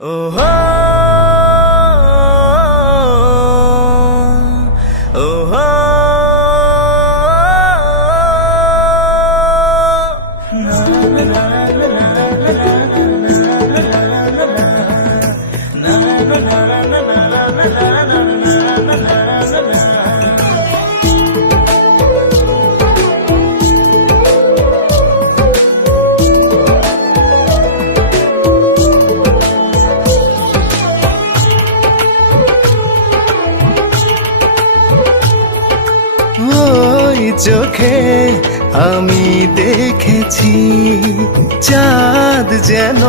Oh, oh. চোখে আমি দেখেছি। চাঁদ যেন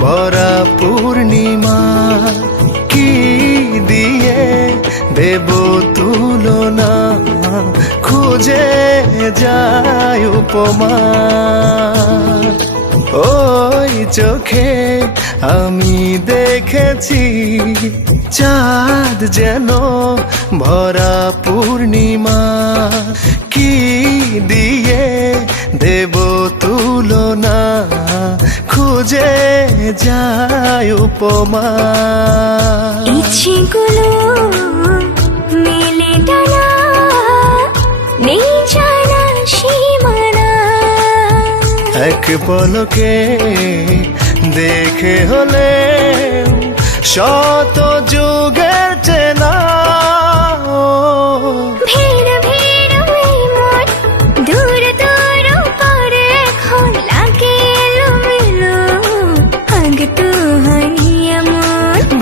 ভরা পূর্ণিমা, কি দিয়ে দেব তুলনা? খুঁজে যায় উপমা। ওই চোখে আমি দেখেছি, চাঁদ যেন ভরা পূর্ণিমা। কি দিয়ে দেব তুলনা খুঁজে যায় উপমা। ইচ্ছেগুলো মেলে ডানা নেই জানা সীমানা। এক পলকে দেখে হলে শত যুগের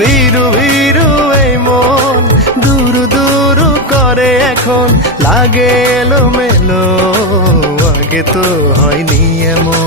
ভিরু ভিরু এই মন, দূর দূর করে এখন লাগে এলো মেলো আগে তো হয়নি এমন।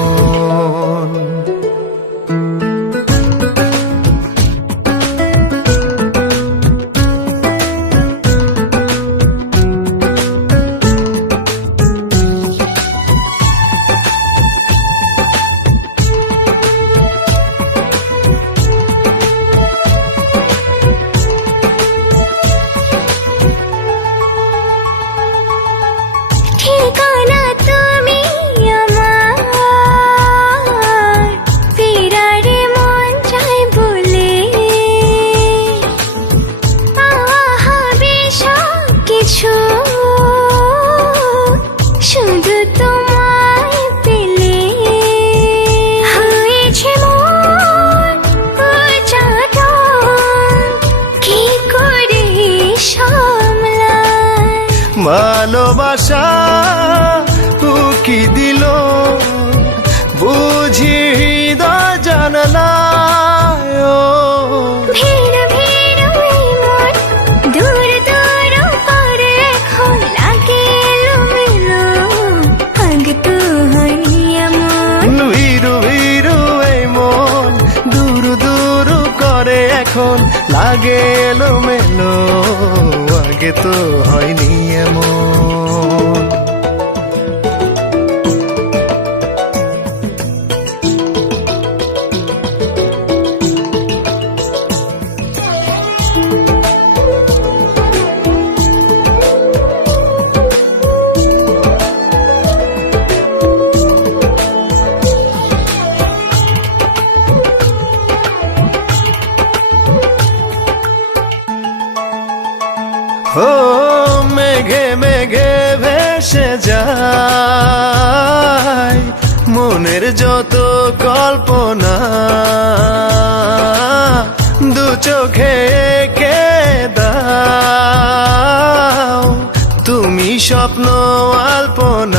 এখন লাগে এলো মেলো আগে তো হয়নি এমন। ভেসে যায় মনের যত কল্পনা দু চোখে কে দাও। তুমি স্বপ্ন আল্পনা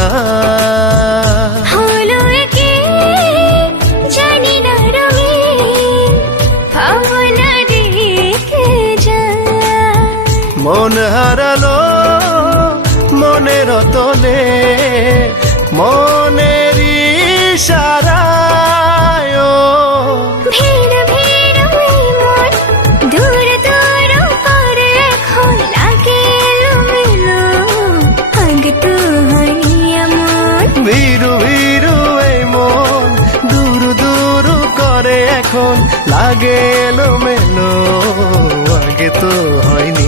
ভিরু ভিরু এই মন দূর দূর করে এখন লাগে এলো মেলো আগে তো হয়নি